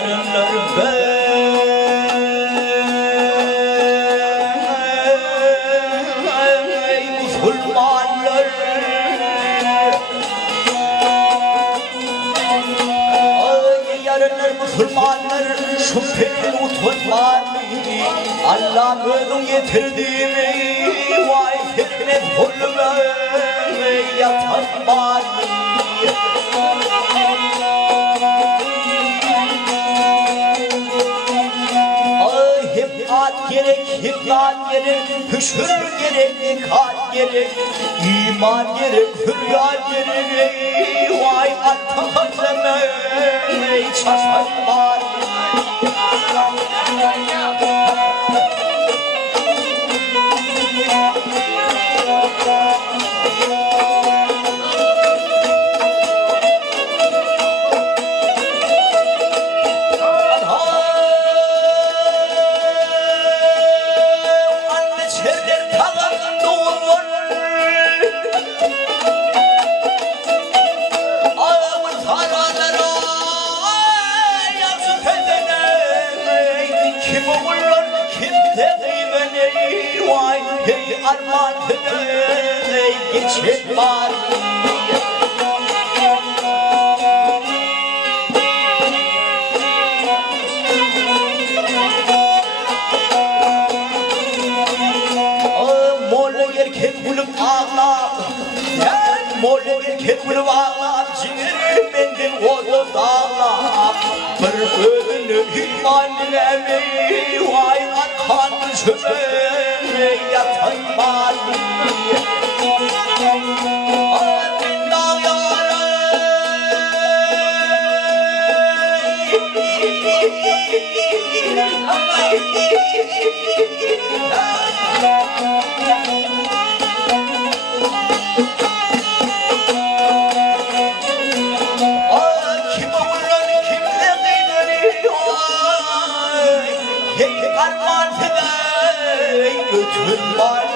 yarınlar bey Müslümanlar yarınlar Müslümanlar şu peki unutma Allah ömrün getirdiğimi vay fitne zulme yatan var himmat gerek, himmat gerek, hüşür gerek, ikat gerek, iman gerek, hürriyat gerek, vay atamazeme, çaşan var. Armağan geçip var Molla erkek bulup ağlar Molla erkek bulup ağlar Ciğerim benden odu dağlar Bir ödünü iman dilemeyi Vay atan şöyle yatan var Armağan fedai götür var